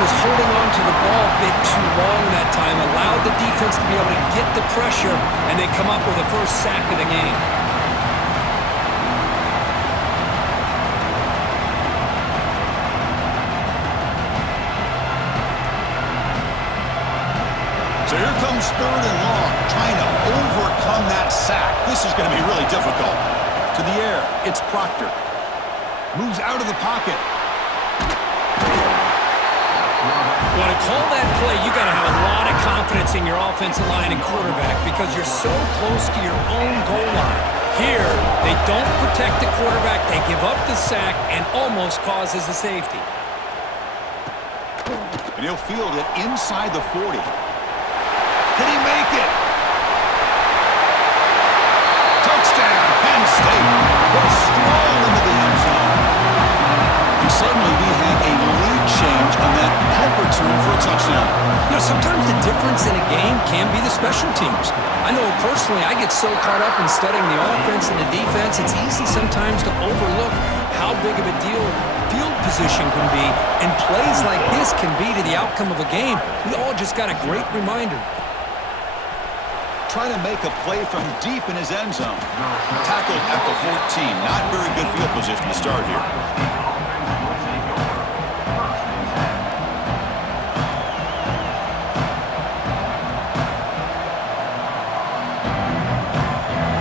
was holding on to the ball a bit too long that time, allowed the defense to be able to get the pressure, and they come up with the first sack of the game. So here comes 3rd and long, trying to overcome that sack. This is going to be really difficult. To the air, it's Proctor. Moves out of the pocket. Well, to call that play, you got to have a lot of confidence in your offensive line and quarterback because you're so close to your own goal line. Here, they don't protect the quarterback. They give up the sack and almost causes a safety. And he'll field it inside the 40. Can he make it? Touchdown, Penn State. Goes strong into the end zone. And suddenly we have a lead change on that punt return for a touchdown. You know, sometimes the difference in a game can be the special teams. I know personally I get so caught up in studying the offense and the defense, it's easy sometimes to overlook how big of a deal field position can be, and plays like this can be to the outcome of a game. We all just got a great reminder. Trying to make a play from deep in his end zone. Tackled at the 14. Not very good field position to start here.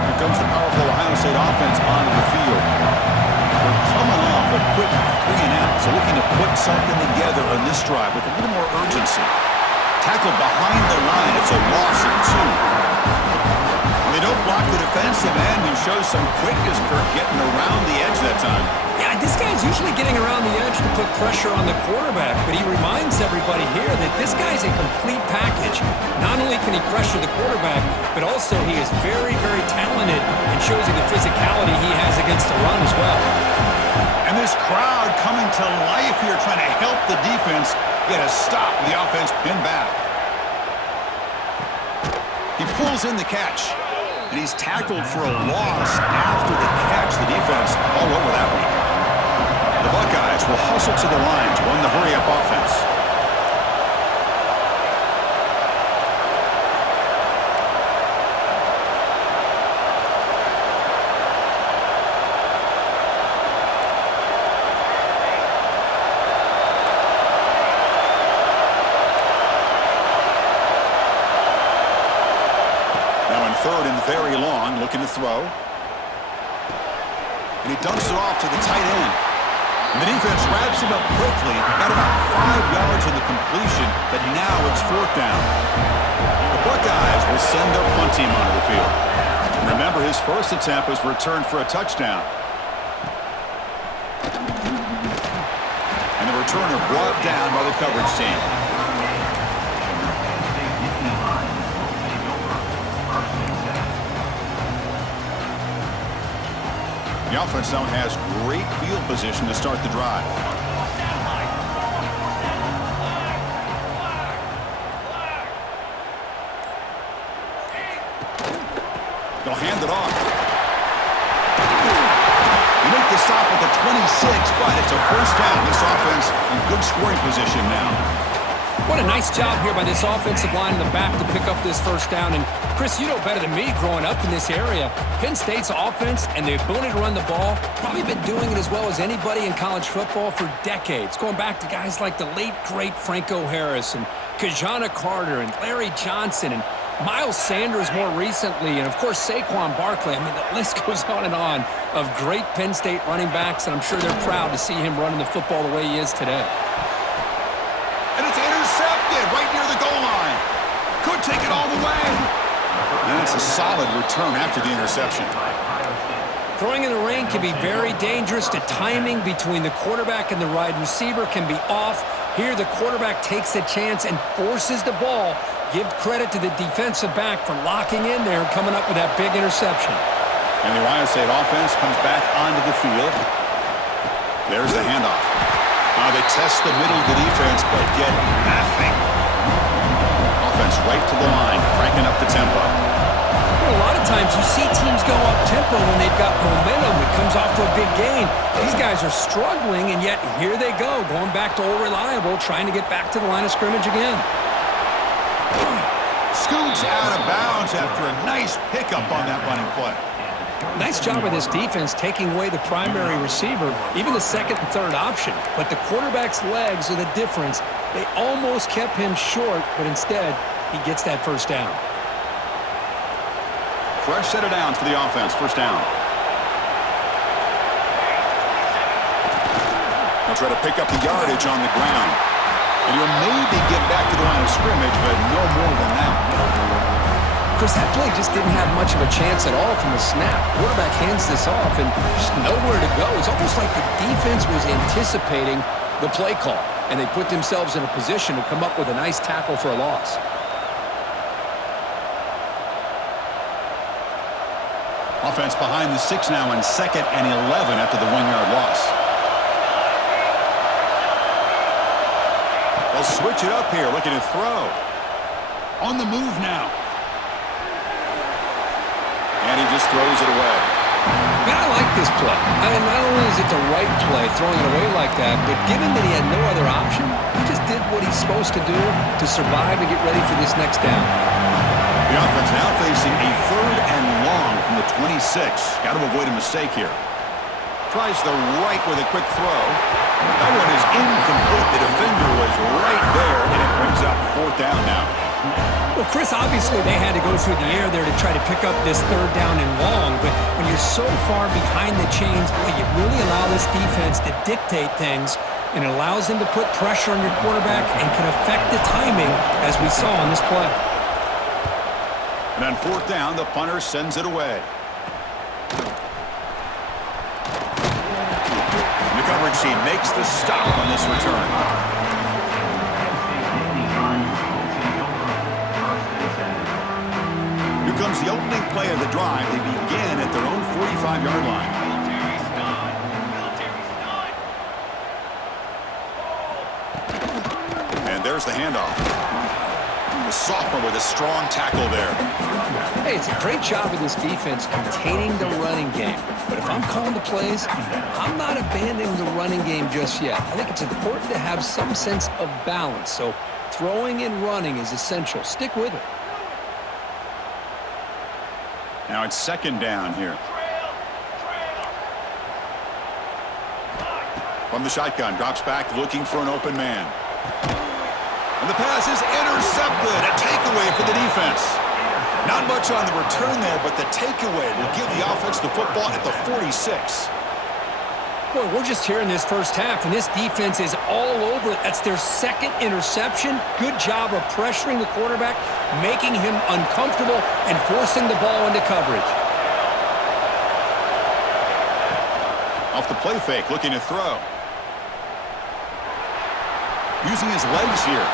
Here comes the powerful Ohio State offense onto the field. They're coming off a quick 3-and-out, so looking to put something together on this drive with a little more urgency. Tackled behind the line. It's a loss of 2. They don't block the defensive end, who shows some quickness, Kirk, getting around the edge that time. Yeah, this guy's usually getting around the edge to put pressure on the quarterback, but he reminds everybody here that this guy's a complete package. Not only can he pressure the quarterback, but also he is very, very talented and shows you the physicality he has against the run as well. And this crowd coming to life here, trying to help the defense get a stop. The offense pinned back. He pulls in the catch. And he's tackled for a loss after the catch. The defense all over that one. The Buckeyes will hustle to the line to run the hurry-up offense. Third and very long, looking to throw. And he dumps it off to the tight end. And the defense wraps him up quickly. Got about 5 yards in the completion, but now it's 4th down. The Buckeyes will send their punt team onto the field. And remember, his first attempt was returned for a touchdown. And the returner brought down by the coverage team. The offense now has great field position to start the drive. They'll hand it off. You make the stop at the 26, but it's a first down. This offense in good scoring position now. What a nice job here by this offensive line in the back to pick up this first down. And Chris, you know better than me growing up in this area, Penn State's offense and the ability to run the ball, probably been doing it as well as anybody in college football for decades, going back to guys like the late, great Franco Harris and Kajana Carter and Larry Johnson and Miles Sanders more recently, and of course Saquon Barkley. I mean, the list goes on of great Penn State running backs, and I'm sure they're proud to see him running the football the way he is today. And it's intercepted right near the goal line. Could take it all the way. And it's a solid return after the interception. Throwing in the rain can be very dangerous. The timing between the quarterback and the wide receiver can be off. Here, the quarterback takes a chance and forces the ball. Give credit to the defensive back for locking in there and coming up with that big interception. And the Ohio State offense comes back onto the field. There's the handoff. They test the middle of the defense, but get nothing. Offense right to the line, cranking up the tempo. A lot of times you see teams go up-tempo when they've got momentum. It comes off to a big gain. These guys are struggling, and yet here they go, going back to old reliable, trying to get back to the line of scrimmage again. Scoots out of bounds after a nice pickup on that running play. Nice job of this defense taking away the primary receiver, even the second and third option. But the quarterback's legs are the difference. They almost kept him short, but instead, he gets that first down. Fresh set of downs for the offense. First down. They'll try to pick up the yardage on the ground. And he'll maybe get back to the line of scrimmage, but no more than that. Chris, that play just didn't have much of a chance at all from the snap. Quarterback hands this off and just nowhere to go. It's almost like the defense was anticipating the play call, and they put themselves in a position to come up with a nice tackle for a loss. Offense behind the 6 now on 2nd and 11 after the 1-yard loss. They'll switch it up here, looking to throw. On the move now. And he just throws it away. Man, I like this play. I mean, not only is it the right play, throwing it away like that, but given that he had no other option, he just did what he's supposed to do to survive and get ready for this next down. The offense now facing a 3rd and long from the 26. Got to avoid a mistake here. Tries the right with a quick throw. That one is incomplete. The defender was right there, and it brings up 4th down now. Well, Chris, obviously they had to go through the air there to try to pick up this 3rd down and long, but when you're so far behind the chains, boy, you really allow this defense to dictate things, and it allows them to put pressure on your quarterback and can affect the timing, as we saw on this play. And on 4th down, the punter sends it away. The coverage team makes the stop on this return. Here comes the opening play of the drive. They begin at their own 45-yard line. And there's the handoff. The sophomore with a strong tackle there. Hey, it's a great job of this defense containing the running game. But if I'm calling the plays, I'm not abandoning the running game just yet. I think it's important to have some sense of balance. So throwing and running is essential. Stick with it. Now it's 2nd down here. From the shotgun, drops back looking for an open man. And the pass is intercepted. A takeaway for the defense. Not much on the return there, but the takeaway will give the offense the football at the 46. Boy, we're just here in this first half, and this defense is all over it. That's their 2nd interception. Good job of pressuring the quarterback, making him uncomfortable, and forcing the ball into coverage. Off the play fake, looking to throw. Using his legs here.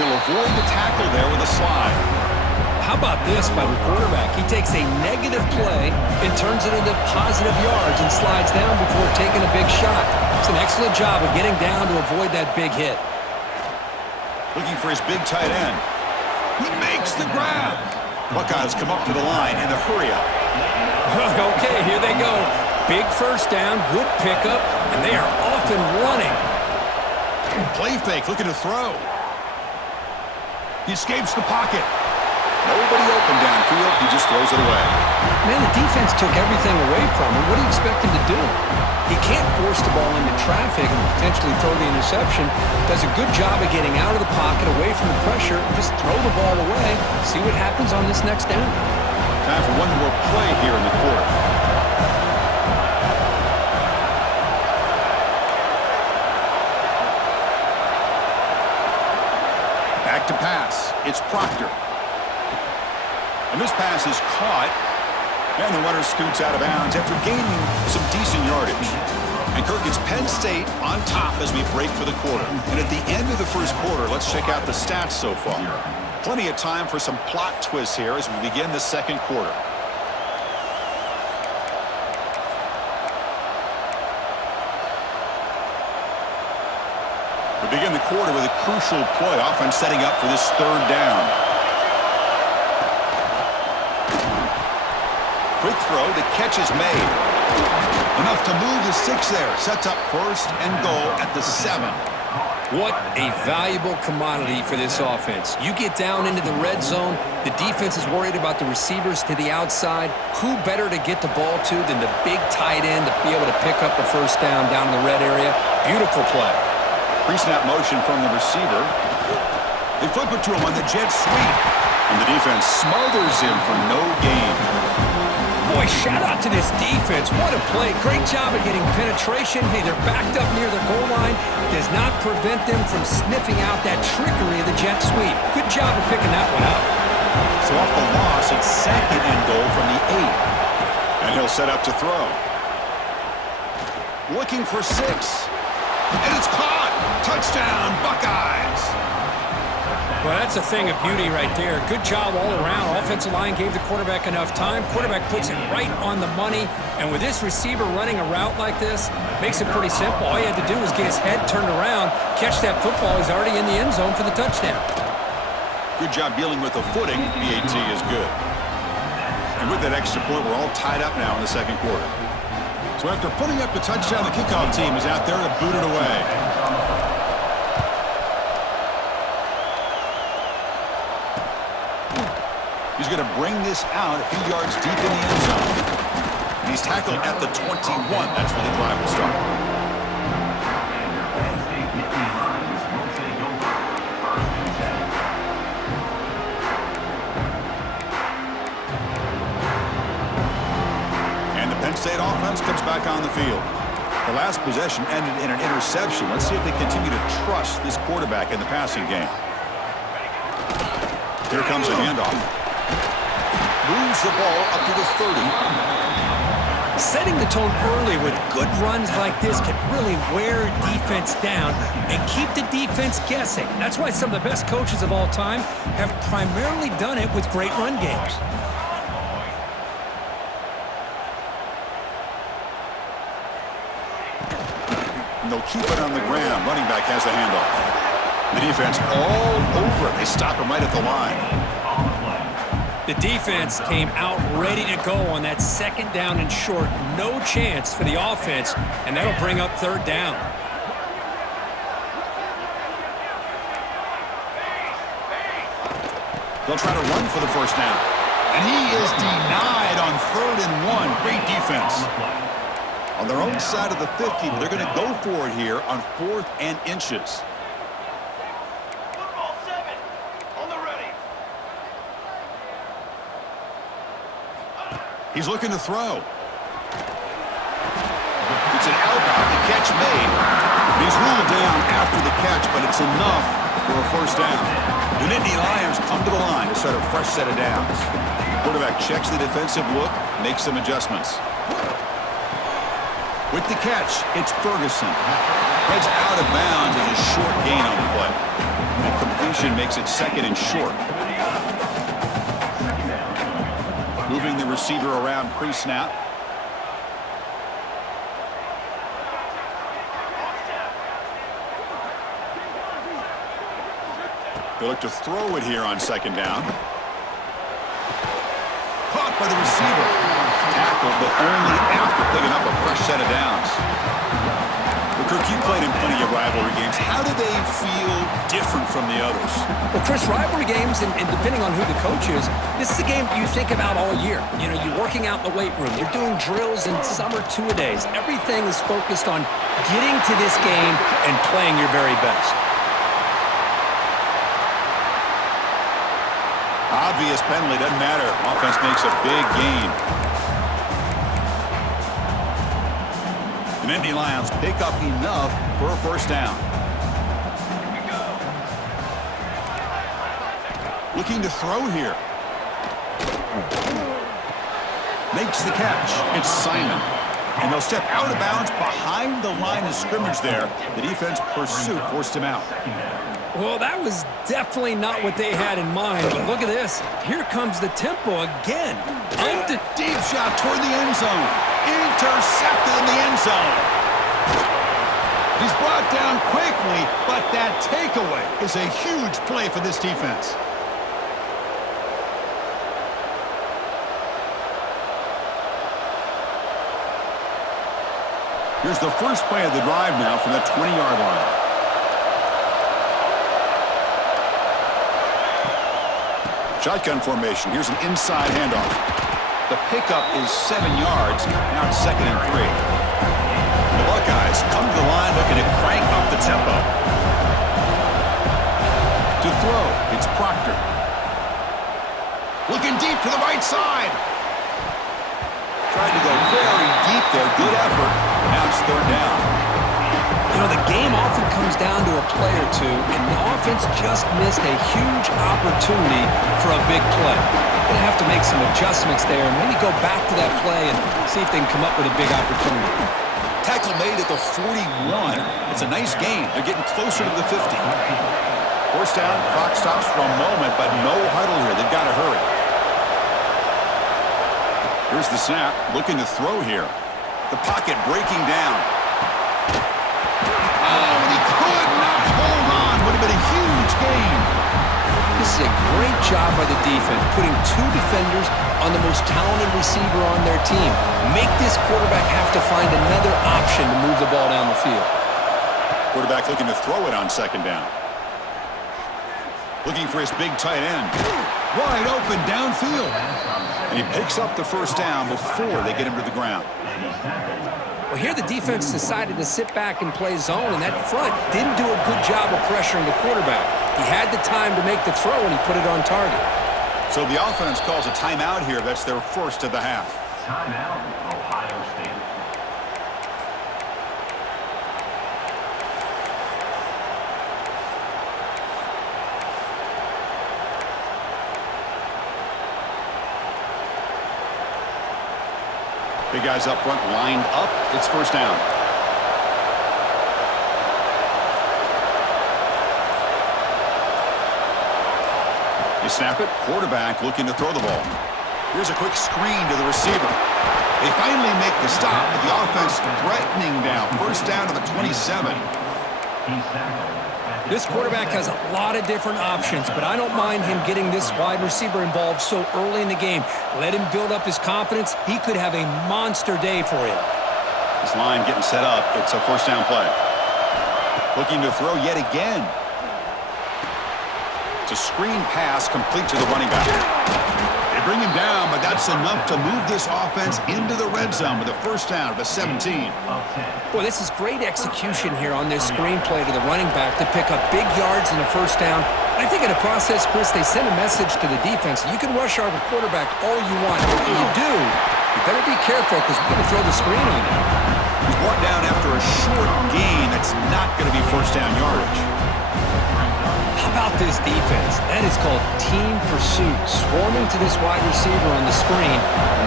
He'll avoid the tackle there with a slide. How about this by the quarterback? He takes a negative play and turns it into positive yards and slides down before taking a big shot. It's an excellent job of getting down to avoid that big hit. Looking for his big tight end. He makes the grab. Buckeyes come up to the line in the hurry-up. Okay, here they go. Big first down, good pickup, and they are off and running. Play fake, looking to throw. He escapes the pocket. Nobody open downfield. He just throws it away. Man, the defense took everything away from him. What do you expect him to do? He can't force the ball into traffic and potentially throw the interception. Does a good job of getting out of the pocket, away from the pressure, just throw the ball away. See what happens on this next down. Time for one more play here in the quarter. Back to pass. It's Proctor. And this pass is caught. And the runner scoots out of bounds after gaining some decent yardage. And Kirk, it's Penn State on top as we break for the quarter. And at the end of the first quarter, let's check out the stats so far. Plenty of time for some plot twists here as we begin the second quarter. We begin the quarter with a crucial play. Offense setting up for this 3rd down. quick throw. The catch is made. Enough to move the 6 there. Sets up first and goal at the 7. What a valuable commodity for this offense. You get down into the red zone, the defense is worried about the receivers to the outside. Who better to get the ball to than the big tight end to be able to pick up the first down in the red area? Beautiful play. Pre-snap motion from the receiver. They flip it to him on the jet sweep. And the defense smothers him for no gain. Boy, shout out to this defense. What a play. Great job of getting penetration. Hey, they're backed up near the goal line. Does not prevent them from sniffing out that trickery of the jet sweep. Good job of picking that one up. So off the loss, it's 2nd and goal from the 8. And he'll set up to throw. Looking for 6. And it's caught. Touchdown, Buckeyes. Well, that's a thing of beauty right there. Good job all around. Offensive line gave the quarterback enough time. Quarterback puts it right on the money. And with this receiver running a route like this, makes it pretty simple. All you had to do was get his head turned around, catch that football. He's already in the end zone for the touchdown. Good job dealing with the footing. PAT is good. And with that extra point, we're all tied up now in the 2nd quarter. So after putting up the touchdown, the kickoff team is out there to boot it away. He's going to bring this out a few yards deep in the end zone. And he's tackled at the 21. That's where the drive will start. And the Penn State offense comes back on the field. The last possession ended in an interception. Let's see if they continue to trust this quarterback in the passing game. Here comes a handoff. Moves the ball up to the 30. Setting the tone early with good runs like this can really wear defense down and keep the defense guessing. That's why some of the best coaches of all time have primarily done it with great run games. And they'll keep it on the ground. Running back has the handoff. The defense all over it. They stop him right at the line. The defense came out ready to go on that 2nd down and short. No chance for the offense, and that'll bring up 3rd down. They'll try to run for the first down. And he is denied on 3rd and 1. Great defense. On their own side of the 50, but they're going to go for it here on 4th and inches. He's looking to throw. It's an outbound. The catch made. He's ruled down after the catch, but it's enough for a first down. The Nittany Lions come to the line to start a fresh set of downs. Quarterback checks the defensive look, makes some adjustments. With the catch, it's Ferguson. Heads out of bounds as a short gain on the play. And completion makes it 2nd and short. Moving the receiver around pre-snap. They look to throw it here on 2nd down. Caught by the receiver. Tackled, but only after picking up a fresh set of downs. Well, Kirk, you played in plenty of rivalry games. How do they feel different from the others? Well, Chris, rivalry games, and depending on who the coach is, this is a game you think about all year. You know, you're working out in the weight room. You're doing drills and summer two-a-days. Everything is focused on getting to this game and playing your very best. Obvious penalty, doesn't matter. Offense makes a big gain. The Nittany Lions pick up enough for a first down. Looking to throw here. Makes the catch. It's Simon. And they'll step out of bounds behind the line of scrimmage there. The defense pursuit forced him out. Well, that was definitely not what they had in mind. But look at this. Here comes the tempo again. Deep shot toward the end zone. Intercepted in the end zone. He's brought down quickly, but that takeaway is a huge play for this defense. Here's the first play of the drive now from the 20-yard line. Shotgun formation. Here's an inside handoff. The pickup is 7 yards. Now it's 2nd and 3. The Buckeyes come to the line looking to crank up the tempo. To throw, it's Proctor. Looking deep to the right side. Tried to go very deep there. Good effort. Now it's 3rd down. You know, the game often comes down to a play or two, and the offense just missed a huge opportunity for a big play. Going to have to make some adjustments there and maybe go back to that play and see if they can come up with a big opportunity. Tackle made at the 41. It's a nice gain. They're getting closer to the 50. 1st down, clock stops for a moment, but no huddle here. They've got to hurry. Here's the snap. Looking to throw here. The pocket breaking down. Oh, and he could not hold on. Would have been a huge gain. This is a great job by the defense, putting 2 defenders on the most talented receiver on their team. Make this quarterback have to find another option to move the ball down the field. Quarterback looking to throw it on 2nd down. Looking for his big tight end. Wide open downfield. And he picks up the 1st down before they get him to the ground. Well, here the defense decided to sit back and play zone, and that front didn't do a good job of pressuring the quarterback. He had the time to make the throw, and he put it on target. So the offense calls a timeout here. That's their 1st of the half. Timeout, Ohio State. Big guys up front lined up. It's 1st down. You snap it. Quarterback looking to throw the ball. Here's a quick screen to the receiver. They finally make the stop, but the offense threatening down. 1st down to the 27. This quarterback has a lot of different options, but I don't mind him getting this wide receiver involved so early in the game. Let him build up his confidence. He could have a monster day for you. This line getting set up. It's a 1st down play. Looking to throw yet again. It's a screen pass complete to the running back. They bring him down, but that's enough to move this offense into the red zone with a 1st down at the 17. Boy, this is great execution here on this screen play to the running back to pick up big yards and a 1st down. I think in the process, Chris, they send a message to the defense. You can rush our quarterback all you want, but when you do, you better be careful because we're going to throw the screen on him. He's brought down after a short gain. That's not going to be 1st down yardage. How about this defense? That is called team pursuit. Swarming to this wide receiver on the screen,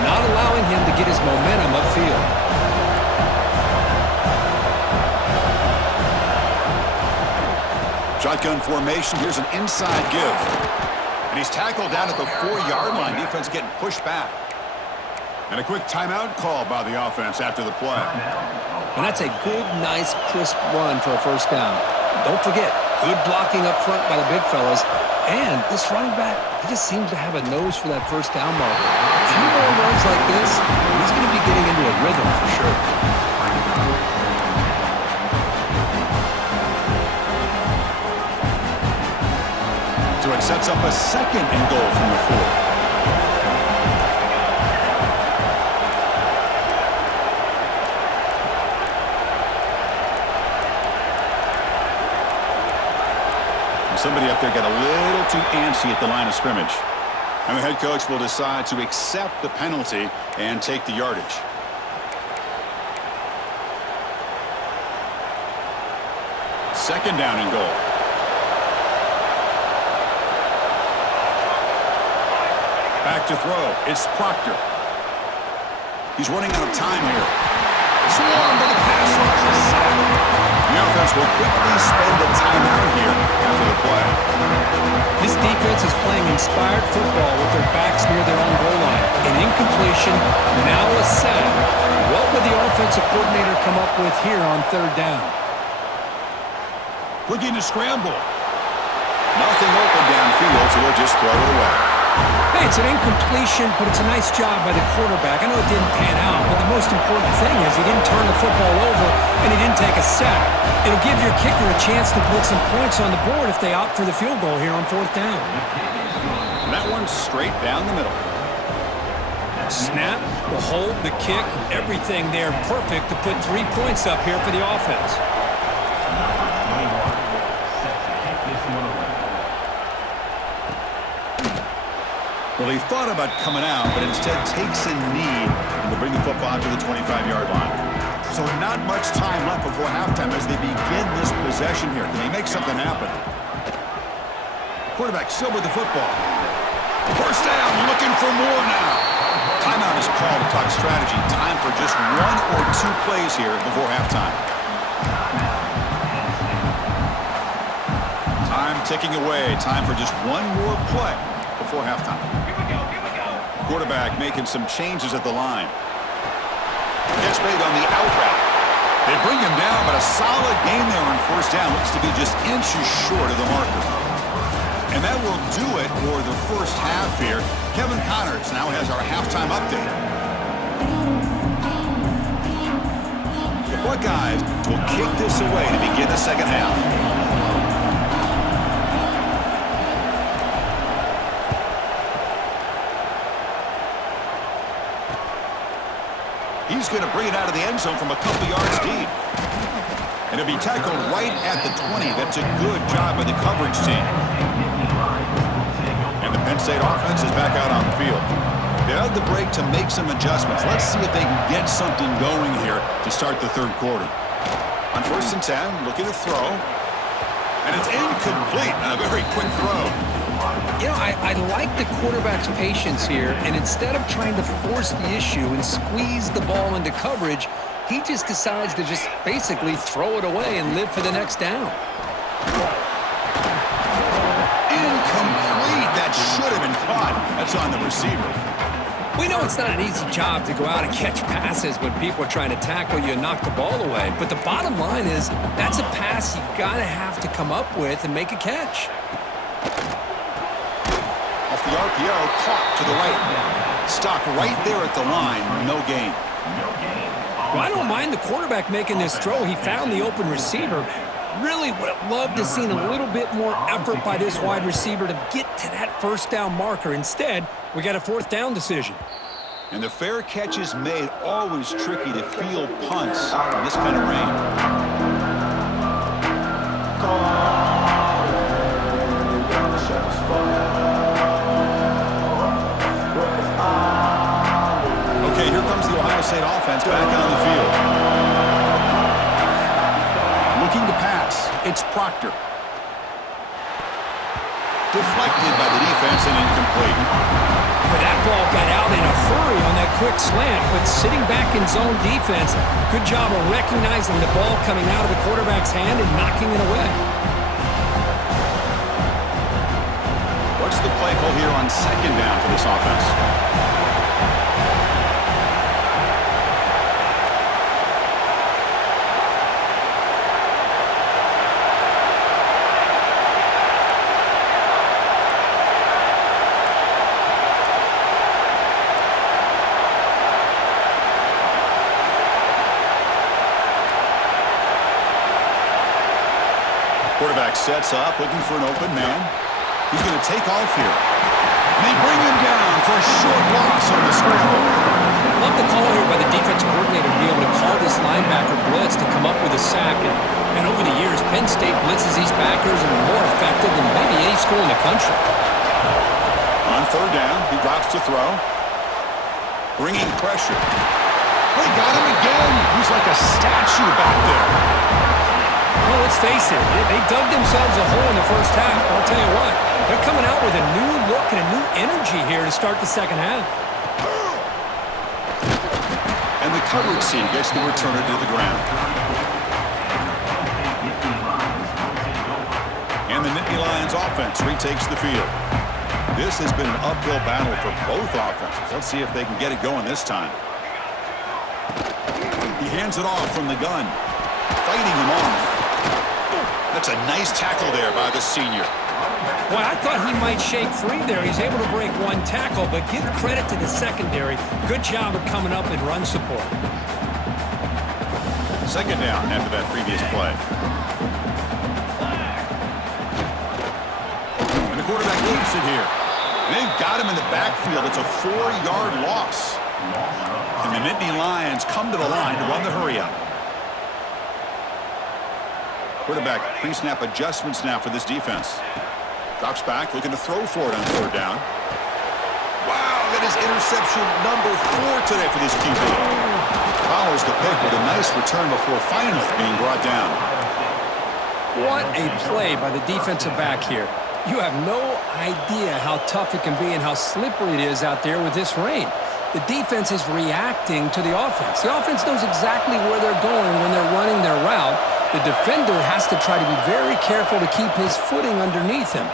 not allowing him to get his momentum upfield. Shotgun formation. Here's an inside give. And he's tackled down at the 4-yard line. Defense getting pushed back. And a quick timeout call by the offense after the play. And that's a good, nice, crisp run for a 1st down. Don't forget, good blocking up front by the big fellas. And this running back, he just seems to have a nose for that 1st down marker. A few more runs like this, he's going to be getting into a rhythm for sure. So it sets up a 2nd and goal from the 4. Somebody up there got a little too antsy at the line of scrimmage. And the head coach will decide to accept the penalty and take the yardage. Second down and goal. Back to throw. It's Proctor. He's running out of time here. Swarmed by the pass rush. The offense will quickly spend a timeout here after the play. This defense is playing inspired football with their backs near their own goal line. An incompletion, now a sack. What would the offensive coordinator come up with here on 3rd down? Looking to scramble. Nothing open downfield, so they'll just throw it away. Hey, it's an incompletion, but it's a nice job by the quarterback. I know it didn't pan out, but the most important thing is he didn't turn the football over and he didn't take a sack. It'll give your kicker a chance to put some points on the board if they opt for the field goal here on 4th down. And that one's straight down the middle. Snap, the hold, the kick, everything there perfect to put 3 points up here for the offense. Well, he thought about coming out, but instead takes a knee and will bring the football to the 25-yard line. So not much time left before halftime as they begin this possession here. Can he make something happen? Quarterback still with the football. First down, looking for more now. Timeout is called to talk strategy. Time for just 1 or 2 plays here before halftime. Time ticking away. Time for just 1 more play before halftime. Quarterback making some changes at the line. Catch made on the out route. They bring him down, but a solid game there on first down. Looks to be just inches short of the marker. And that will do it for the first half here. Kevin Connors now has our halftime update. The Buckeyes will kick this away to begin the second half. He's going to bring it out of the end zone from a couple yards deep. And it'll be tackled right at the 20. That's a good job by the coverage team. And the Penn State offense is back out on the field. They had the break to make some adjustments. Let's see if they can get something going here to start the third quarter. On 1st and 10, looking to throw. And it's incomplete on a very quick throw. You know, I like the quarterback's patience here, and instead of trying to force the issue and squeeze the ball into coverage, he just decides to just basically throw it away and live for the next down. Incomplete. That should have been caught. That's on the receiver. We know it's not an easy job to go out and catch passes when people are trying to tackle you and knock the ball away, but the bottom line is that's a pass you gotta have to come up with and make a catch. Off the RPO, caught to the right. Stock right there at the line, no gain. Well, I don't mind the quarterback making this throw. He found the open receiver. Really would have loved to have seen a little bit more effort by this wide receiver to get to that first down marker. Instead, we got a 4th down decision. And the fair catch is made. Always tricky to field punts in this kind of rain. Okay, here comes the Ohio State offense back on the field. Looking to pass. It's Proctor. Deflected by the defense and incomplete. But that ball got out in a hurry on that quick slant, but sitting back in zone defense, good job of recognizing the ball coming out of the quarterback's hand and knocking it away. What's the play call here on 2nd down for this offense? Quarterback sets up, looking for an open man. He's going to take off here. And they bring him down for a short loss on the scramble. Love the call here by the defense coordinator to be able to call this linebacker blitz to come up with a sack. And over the years, Penn State blitzes these backers and are more effective than maybe any school in the country. On 3rd down, he drops to throw. Bringing pressure. They got him again. He's like a statue back there. Well, let's face it, they dug themselves a hole in the first half. I'll tell you what, they're coming out with a new look and a new energy here to start the second half. And the coverage team gets the returner to the ground. And the Nittany Lions offense retakes the field. This has been an uphill battle for both offenses. Let's see if they can get it going this time. He hands it off from the gun, fighting him off. That's a nice tackle there by the senior. Boy, I thought he might shake free there. He's able to break one tackle, but give credit to the secondary. Good job of coming up in run support. Second down after that previous play. And the quarterback keeps it here. And they've got him in the backfield. It's a 4-yard loss. And the Nittany Lions come to the line to run the hurry up. Quarterback pre-snap adjustments now for this defense. Drops back, looking to throw for it on third down. Wow, that is interception number 4 today for this QB. Follows the pick with a nice return before finally being brought down. What a play by the defensive back here. You have no idea how tough it can be and how slippery it is out there with this rain. The defense is reacting to the offense. The offense knows exactly where they're going when they're running their route. The defender has to try to be very careful to keep his footing underneath him.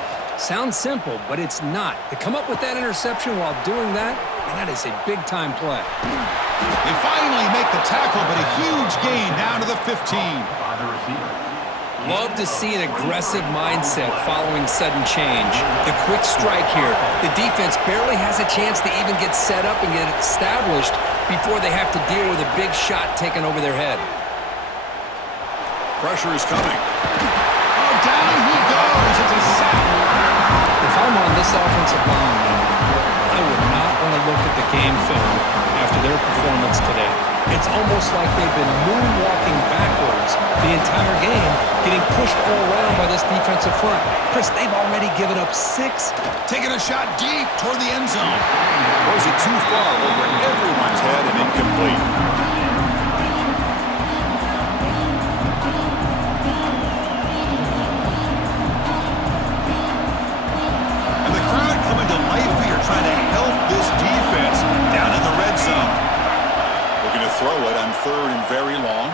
Sounds simple, but it's not. To come up with that interception while doing that, and that is a big-time play. They finally make the tackle, but a huge gain down to the 15. By the receiver. Love to see an aggressive mindset following sudden change. The quick strike here. The defense barely has a chance to even get set up and get established before they have to deal with a big shot taken over their head. Pressure is coming. Oh, down he goes. It's a sack. If I'm on this offensive line, I would not want to look at the game film after their performance today. It's almost like they've been moonwalking backwards the entire game, getting pushed all around by this defensive front. Chris, they've already given up 6. Taking a shot deep toward the end zone. Throws it too far over everyone's head and incomplete. And the crowd coming to life here, trying to help this defense down in the red zone. Looking to throw it on third and very long.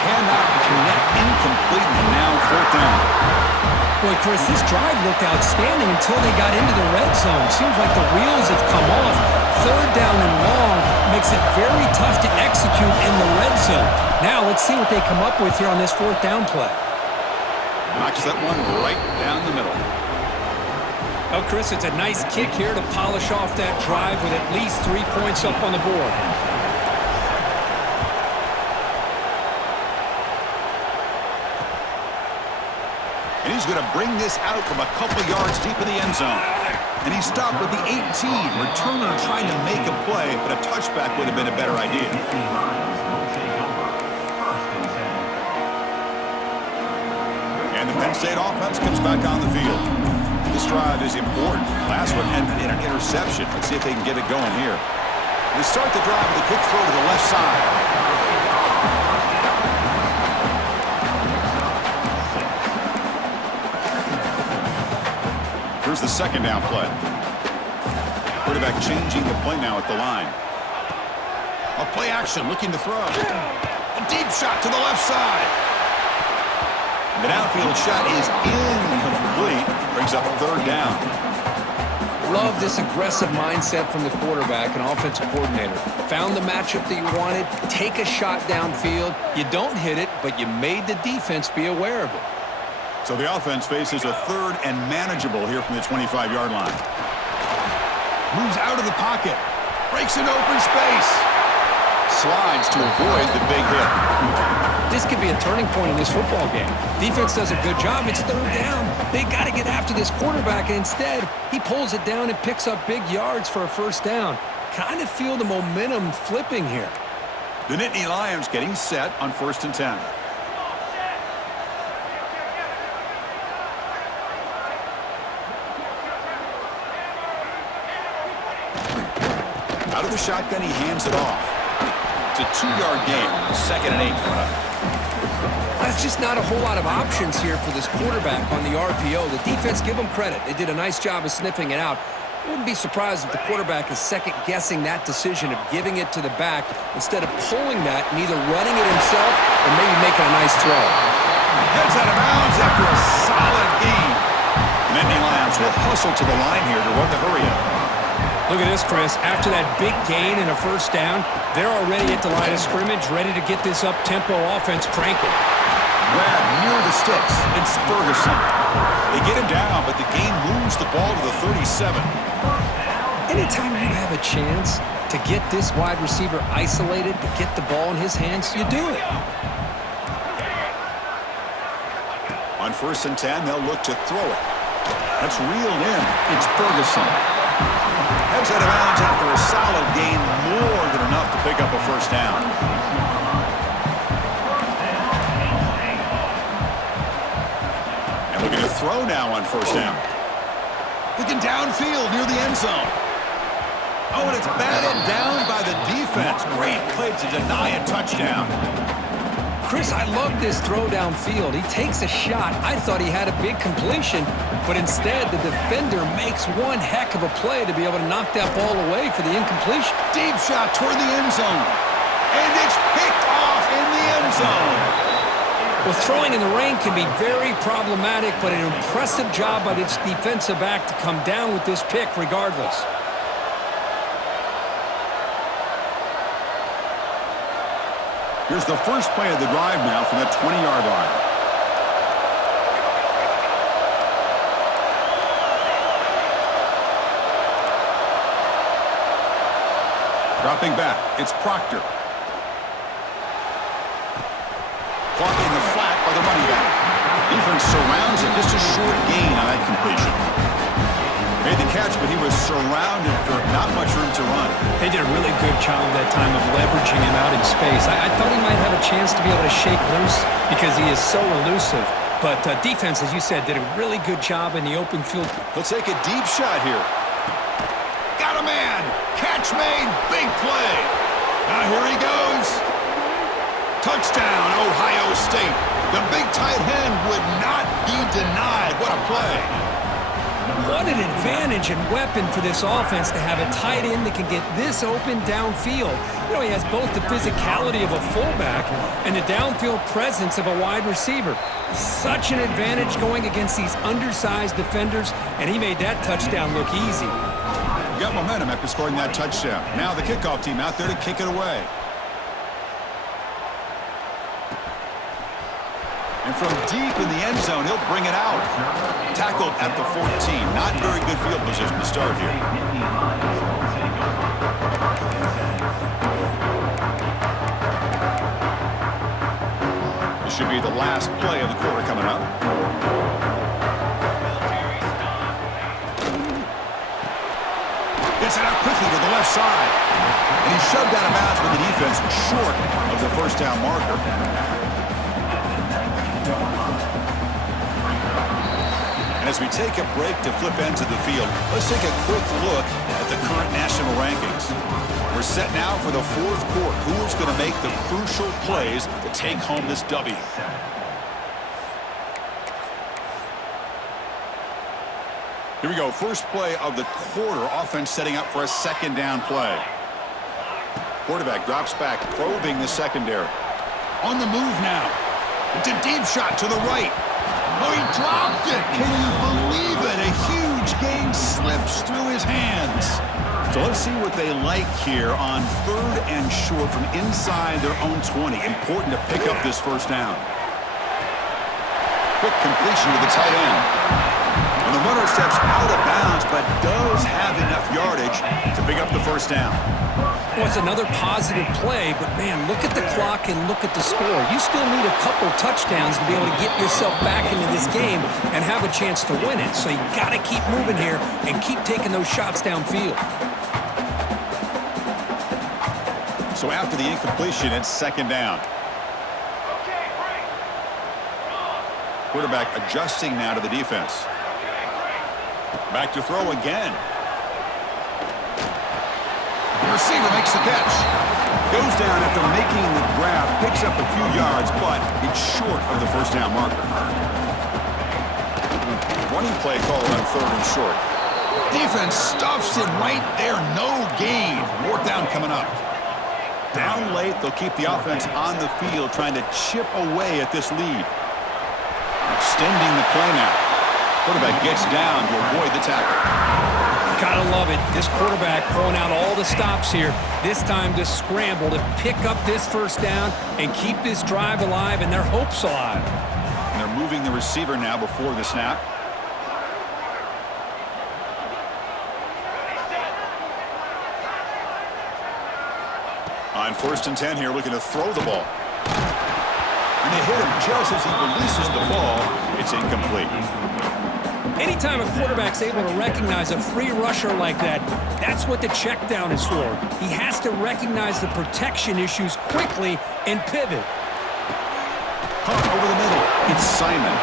Cannot connect, incomplete, and now fourth down. Boy, Chris, this drive looked outstanding until they got into the red zone. Seems like the wheels have come off. Third down and long makes it very tough to execute in the red zone. Now let's see what they come up with here on this fourth down play. Knocks that one right down the middle. Oh, Chris, it's a nice kick here to polish off that drive with at least 3 points up on the board. And he's going to bring this out from a couple yards deep in the end zone. And he stopped with the 18. Returner trying to make a play, but a touchback would have been a better idea. Nittany Lions will take over. First and 10. And the Penn State offense comes back on the field. This drive is important. Last one ended in an interception. Let's see if they can get it going here. They start the drive with a quick throw to the left side. Here's the second down play. Quarterback changing the play now at the line. A play action, looking to throw. A deep shot to the left side. The downfield shot is incomplete. Brings up third down. Love this aggressive mindset from the quarterback and offensive coordinator. Found the matchup that you wanted, take a shot downfield. You don't hit it, but you made the defense be aware of it. So the offense faces a third and manageable here from the 25-yard line. Moves out of the pocket. Breaks an open space. Slides to avoid the big hit. This could be a turning point in this football game. Defense does a good job. It's third down. They got to get after this quarterback, and instead, he pulls it down and picks up big yards for a first down. Kind of feel the momentum flipping here. The Nittany Lions getting set on first and 10. Out of the shotgun, he hands it off. It's a 2-yard gain. Second and 8 coming up. That's just not a whole lot of options here for this quarterback on the RPO. The defense, give them credit. They did a nice job of sniffing it out. I wouldn't be surprised if the quarterback is second-guessing that decision of giving it to the back instead of pulling that and either running it himself or maybe making a nice throw. Heads out of bounds after a solid gain. The Nittany Lions will hustle to the line here to run the hurry up. Look at this, Chris. After that big gain and a first down, they're already at the line of scrimmage, ready to get this up-tempo offense cranking. grab near the sticks. It's Ferguson. They get him down, but the game moves the ball to the 37. Anytime you have a chance to get this wide receiver isolated, to get the ball in his hands, you do it. On 1st and 10, they'll look to throw it. That's reeled in. It's Ferguson. Heads out of bounds after a solid gain, more than enough to pick up a first down. And looking to throw now on 1st down. Looking downfield near the end zone. Oh, and it's batted down by the defense. Great play to deny a touchdown. Chris, I love this throw downfield. He takes a shot. I thought he had a big completion, but instead the defender makes one heck of a play to be able to knock that ball away for the incompletion. Deep shot toward the end zone. And it's picked off in the end zone. Well, throwing in the rain can be very problematic, but an impressive job by this defensive back to come down with this pick regardless. Here's the first play of the drive now from that 20-yard line. Dropping back, it's Proctor. Caught in the flat by the running back. Defense surrounds him, just a short gain on that completion. Made the catch, but he was surrounded for not much room to run. They did a really good job that time of leveraging him out in space. I thought he might have a chance to be able to shake loose because he is so elusive. But defense, as you said, did a really good job in the open field. Let's take a deep shot here. Got a man. Catch made. Big play. Now here he goes. Touchdown, Ohio State. The big tight end would not be denied. What a play. What an advantage and weapon for this offense to have a tight end that can get this open downfield. You know, he has both the physicality of a fullback and the downfield presence of a wide receiver. Such an advantage going against these undersized defenders, and he made that touchdown look easy. Got momentum after scoring that touchdown. Now the kickoff team out there to kick it away. And from deep in the end zone, he'll bring it out. Tackled at the 14. Not very good field position to start here. This should be the last play of the quarter coming up. Gets it out quickly to the left side. And he's shoved out of bounds with the defense short of the first down marker. And as we take a break to flip ends of the field, let's take a quick look at the current national rankings. We're set now for the fourth quarter. Who is going to make the crucial plays to take home this W? Here we go. First play of the quarter. Offense setting up for a second down play. Quarterback drops back, probing the secondary. On the move now. It's a deep shot to the right. Oh, he dropped it. Can you believe it? A huge gain slips through his hands. So let's see what they like here on 3rd and short from inside their own 20. Important to pick up this first down. Quick completion to the tight end. And the runner steps out of bounds, but does have enough yardage to pick up the first down. Well, it's another positive play, but man, look at the clock and look at the score. You still need a couple touchdowns to be able to get yourself back into this game and have a chance to win it. So you got to keep moving here and keep taking those shots downfield. So after the incompletion, it's second down. Quarterback adjusting now to the defense. Back to throw again. The receiver makes the catch. Goes down after making the grab, picks up a few yards, but it's short of the first down marker. Running play called on 3rd and short. Defense stuffs it right there. No gain. 4th down coming up. Down late, they'll keep the offense on the field, trying to chip away at this lead. Extending the play now. Quarterback gets down to avoid the tackle. Gotta love it. This quarterback pulling out all the stops here. This time to scramble to pick up this first down and keep this drive alive and their hopes alive. And they're moving the receiver now before the snap. On 1st and 10 here, looking to throw the ball. And they hit him just as he releases the ball. It's incomplete. Anytime a quarterback's able to recognize a free rusher like that, that's what the check down is for. He has to recognize the protection issues quickly and pivot. Hunt over the middle. It's Simon.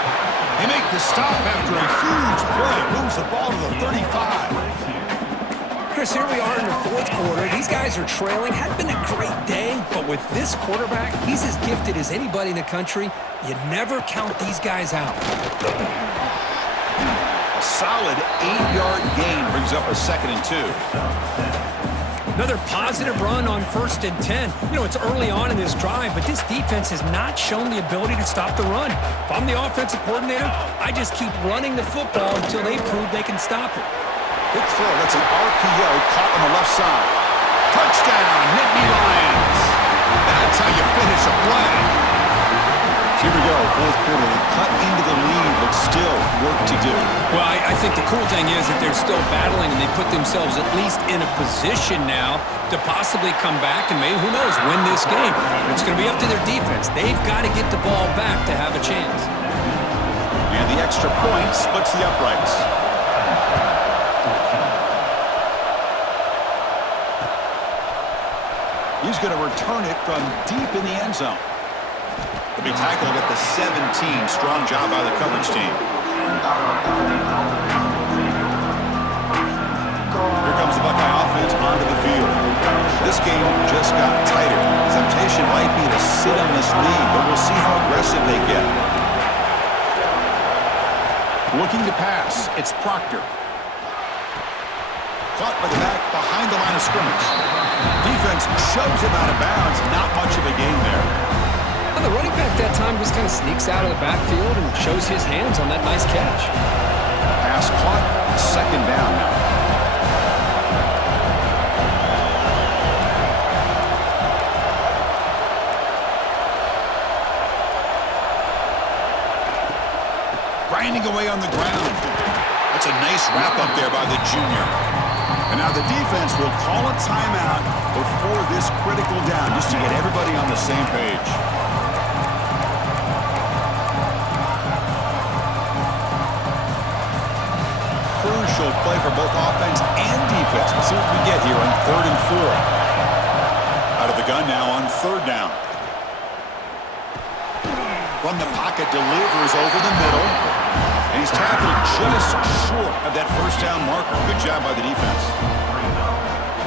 They make the stop after a huge play. Moves the ball to the 35. Chris, here we are in the 4th quarter. These guys are trailing. Hadn't been a great day, but with this quarterback, he's as gifted as anybody in the country. You never count these guys out. A solid 8-yard gain brings up a 2nd and 2. Another positive run on 1st and 10. You know, it's early on in this drive, but this defense has not shown the ability to stop the run. If I'm the offensive coordinator, I just keep running the football until they prove they can stop it. Quick throw. That's an RPO caught on the left side. Touchdown, Nittany Lions. That's how you finish a play. Here we go, 4th quarter. They've cut into the lead, but still work to do. Well, I think the cool thing is that they're still battling, and they put themselves at least in a position now to possibly come back and maybe, who knows, win this game. But it's going to be up to their defense. They've got to get the ball back to have a chance. And the extra point splits the uprights. He's going to return it from deep in the end zone. The big tackle at the 17. Strong job by the coverage team. Here comes the Buckeye offense onto the field. This game just got tighter. Temptation might be to sit on this lead, but we'll see how aggressive they get. Looking to pass. It's Proctor. Caught by the back behind the line of scrimmage. Defense shoves him out of bounds. Not much of a gain there. Well, the running back that time just kind of sneaks out of the backfield and shows his hands on that nice catch. Pass caught. 2nd down now. Grinding away on the ground. That's a nice wrap up there by the junior. And now the defense will call a timeout before this critical down, just to get everybody on the same page. Crucial play for both offense and defense. We'll see what we get here on 3rd and 4. Out of the gun now on 3rd down. From the pocket, delivers over the middle. And he's tackled just short of that 1st down marker. Good job by the defense.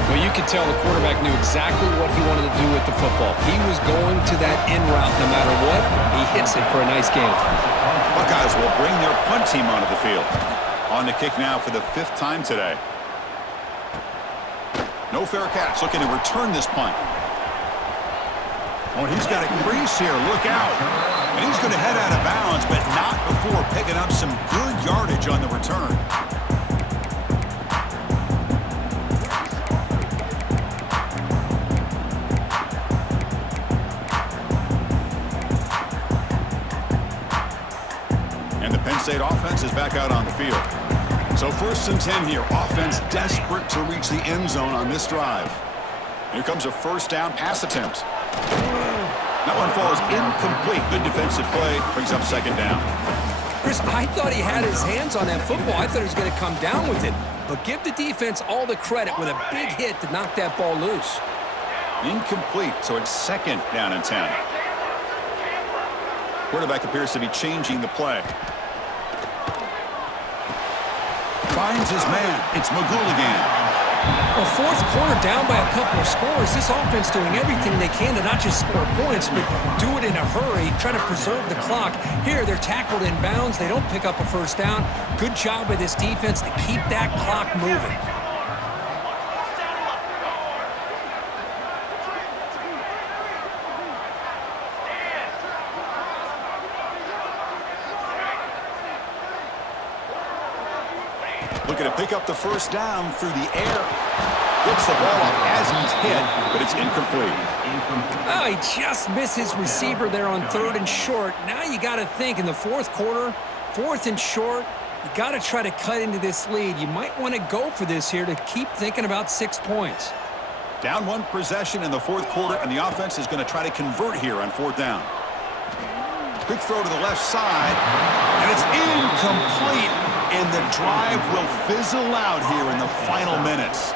Well, you could tell the quarterback knew exactly what he wanted to do with the football. He was going to that in route no matter what. He hits it for a nice gain. Buckeyes will bring their punt team onto the field. On the kick now for the 5th time today. No fair catch. Looking to return this punt. Oh, he's got a crease here. Look out. And he's going to head out of bounds, but not before picking up some good yardage on the return. And the Penn State offense is back out on the field. So 1st and 10 here. Offense desperate to reach the end zone on this drive. Here comes a 1st down pass attempt. That one falls incomplete. Good defensive play. Brings up 2nd down. Chris, I thought he had his hands on that football. I thought he was going to come down with it. But give the defense all the credit with a big hit to knock that ball loose. Incomplete, so it's 2nd down and 10. Quarterback appears to be changing the play. Finds his man. It's McGooligan. Well, 4th quarter down by a couple of scores. This offense doing everything they can to not just score points, but do it in a hurry, try to preserve the clock. Here, they're tackled in bounds. They don't pick up a 1st down. Good job by this defense to keep that clock moving. Looking to pick up the first down through the air. Gets the ball off as he's hit, but it's incomplete. Oh, he just missed his receiver there on 3rd and short. Now you got to think in the 4th quarter, 4th and short, you got to try to cut into this lead. You might want to go for this here to keep thinking about 6 points. Down 1 possession in the 4th quarter, and the offense is going to try to convert here on 4th down. Quick throw to the left side, and it's incomplete, and the drive will fizzle out here in the final minutes.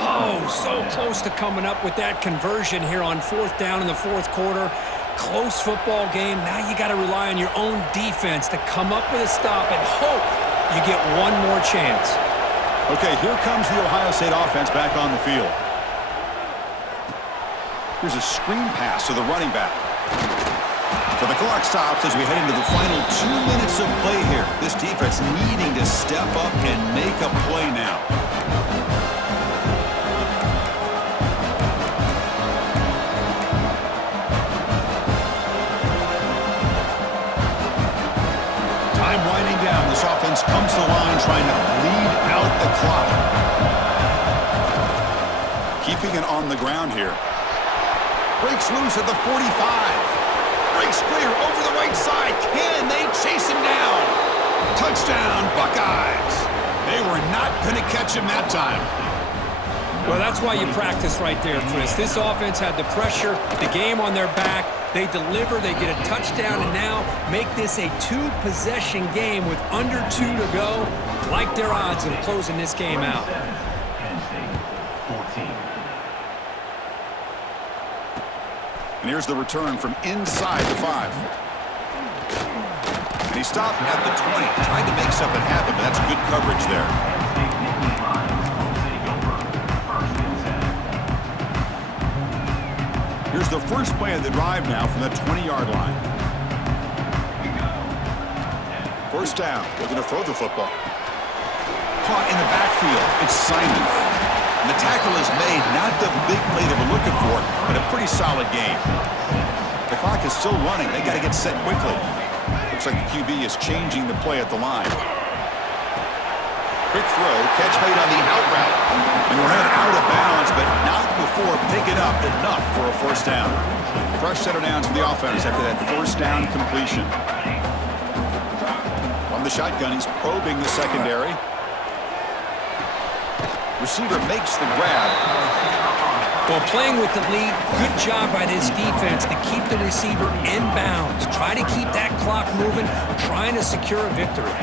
Oh, so close to coming up with that conversion here on 4th down in the 4th quarter. Close football game. Now you got to rely on your own defense to come up with a stop and hope you get one more chance. Okay, here comes the Ohio State offense back on the field. Here's a screen pass to the running back. So the clock stops as we head into the final 2 minutes of play here. This defense needing to step up and make a play now. Time winding down. This offense comes to the line trying to bleed out the clock. Keeping it on the ground here. Breaks loose at the 45. Breaks clear over the right side. Can they chase him down? Touchdown, Buckeyes. They were not going to catch him that time. Well, that's why you practice right there, Chris. This offense had the pressure, the game on their back. They deliver, they get a touchdown, and now make this a 2-possession game with under 2 to go. Like their odds of closing this game out. And here's the return from inside the 5. And he stopped at the 20. Tried to make something happen, but that's good coverage there. Here's the first play of the drive now from the 20-yard line. First down. Looking to throw the football. Caught in the backfield. It's Simon. And the tackle is made, not the big play they were looking for, but a pretty solid game. The clock is still running. They got to get set quickly. Looks like the QB is changing the play at the line. Quick throw, catch made on the out route. And we're headed out of bounds, but not before picking up enough for a first down. Fresh set of downs for the offense after that first down completion. From the shotgun, he's probing the secondary. Receiver makes the grab. Well, playing with the lead, good job by this defense to keep the receiver in bounds. Try to keep that clock moving, trying to secure a victory.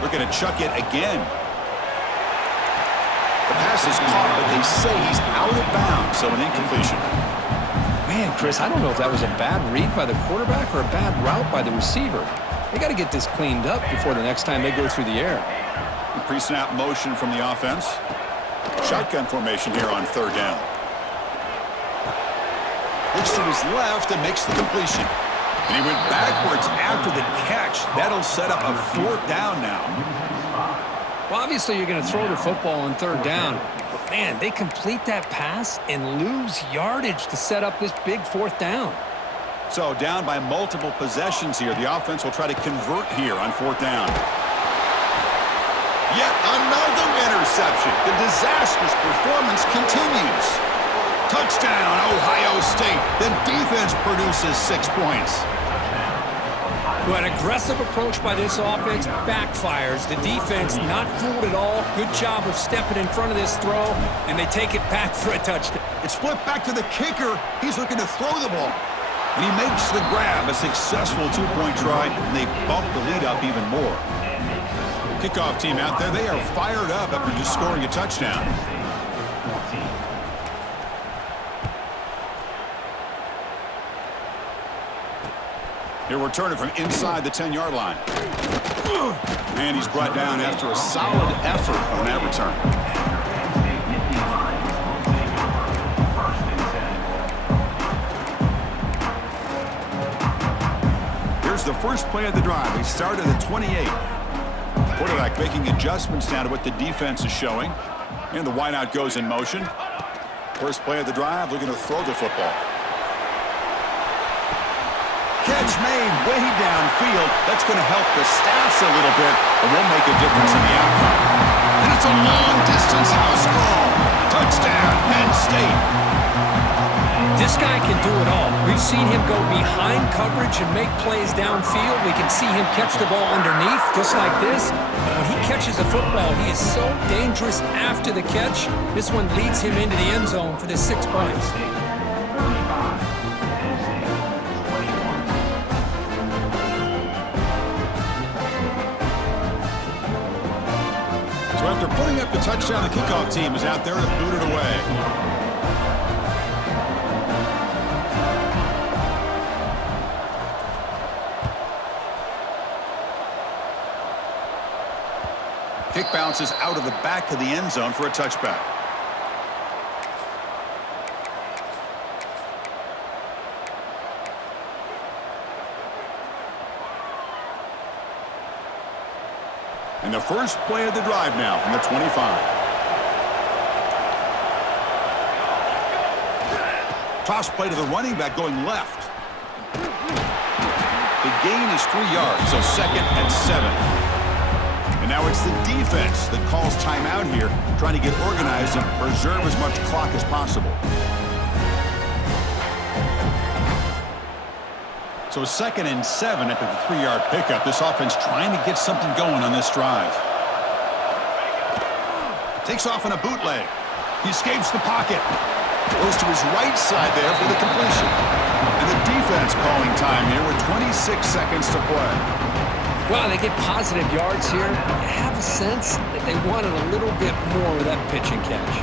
Looking to chuck it again. The pass is caught, but they say he's out of bounds, so an incompletion. Man, Chris, I don't know if that was a bad read by the quarterback or a bad route by the receiver. They got to get this cleaned up before the next time they go through the air. Pre-snap motion from the offense. Shotgun formation here on 3rd down. Looks to his left and makes the completion. And he went backwards after the catch. That'll set up a 4th down now. Well, obviously you're going to throw the football on 3rd down. But, man, they complete that pass and lose yardage to set up this big 4th down. So down by multiple possessions here. The offense will try to convert here on 4th down. Yet another interception. The disastrous performance continues. Touchdown, Ohio State. The defense produces 6 points. Well, an aggressive approach by this offense backfires. The defense not fooled at all. Good job of stepping in front of this throw, and they take it back for a touchdown. It's flipped back to the kicker. He's looking to throw the ball. And he makes the grab, a successful 2-point try, and they bump the lead up even more. Kickoff team out there, they are fired up after just scoring a touchdown. He'll return it from inside the 10-yard line. And he's brought down after a solid effort on that return. Here's the first play of the drive. He started at 28. Quarterback making adjustments now to what the defense is showing. And the wideout goes in motion. First play of the drive, looking to throw the football. Catch made way downfield. That's going to help the Staffs a little bit, and will make a difference in the outcome. And it's a long-distance house call. Touchdown, Penn State. This guy can do it all. We've seen him go behind coverage and make plays downfield. We can see him catch the ball underneath, just like this. But when he catches a football, he is so dangerous after the catch. This one leads him into the end zone for the 6 points. 35. Penn State 21. So after putting up the touchdown, the kickoff team is out there to boot it away. Kick bounces out of the back of the end zone for a touchback. And the first play of the drive now from the 25. Toss play to the running back going left. The gain is 3 yards, so 2nd and 7. And now it's the defense that calls timeout here, trying to get organized and preserve as much clock as possible. So 2nd and 7 after the 3-yard pickup. This offense trying to get something going on this drive. Takes off on a bootleg. He escapes the pocket. Goes to his right side there for the completion. And the defense calling time here with 26 seconds to play. Well, they get positive yards here. I have a sense that they wanted a little bit more of that pitch and catch.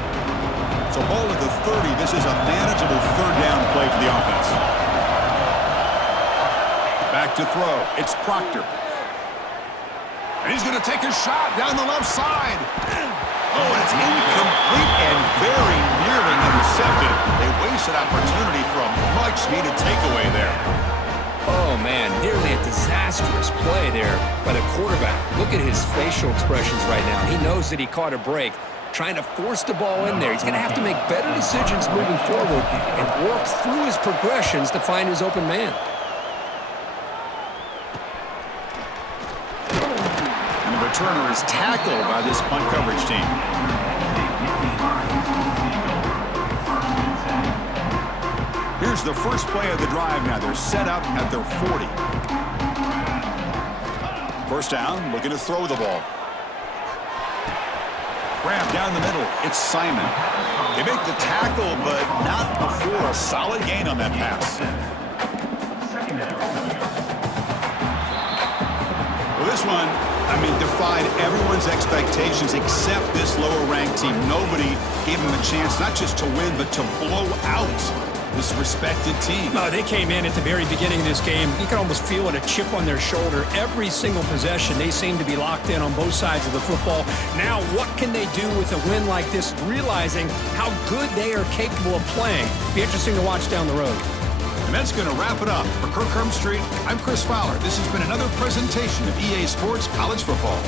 So ball at the 30. This is a manageable 3rd down play for the offense. Back to throw. It's Proctor. And he's going to take a shot down the left side. Oh, and it's incomplete and very nearly intercepted. They wasted opportunity for a much-needed takeaway there. Oh, man, nearly a disastrous play there by the quarterback. Look at his facial expressions right now. He knows that he caught a break, trying to force the ball in there. He's going to have to make better decisions moving forward and work through his progressions to find his open man. And the returner is tackled by this punt coverage team. Here's the first play of the drive now. They're set up at their 40. First down, looking to throw the ball. Grab down the middle. It's Simon. They make the tackle, but not before a solid gain on that pass. Well, this one, defied everyone's expectations except this lower-ranked team. Nobody gave them a chance not just to win, but to blow out this respected team. No, they came in at the very beginning of this game. You can almost feel it, a chip on their shoulder. Every single possession, they seem to be locked in on both sides of the football. Now, what can they do with a win like this, realizing how good they are capable of playing? Be interesting to watch down the road. And that's going to wrap it up. For Kirk Street, I'm Chris Fowler. This has been another presentation of EA Sports College Football.